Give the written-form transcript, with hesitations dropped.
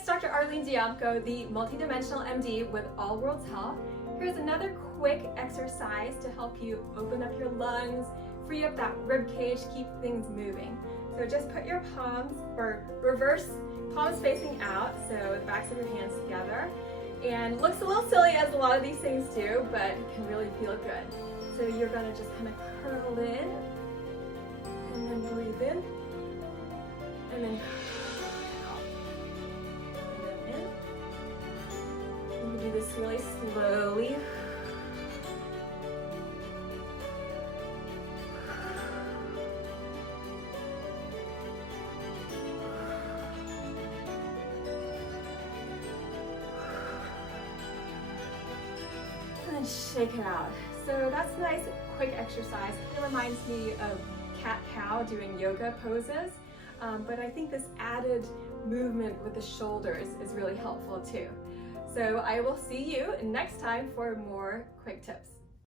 it's Dr. Arlene Dijamco, the Multidimensional MD with All World's Health. Here's another quick exercise to help you open up your lungs, free up that rib cage, keep things moving. So just put your palms, or reverse palms facing out, so the backs of your hands together. And looks a little silly as a lot of these things do, but it can really feel good. So you're gonna just kind of curl in, and then breathe in, and then out. And then in. You do this really slowly. And then shake it out. So that's a nice quick exercise. It reminds me of cat-cow doing yoga poses, but I think this added movement with the shoulders is really helpful too. So I will see you next time for more quick tips.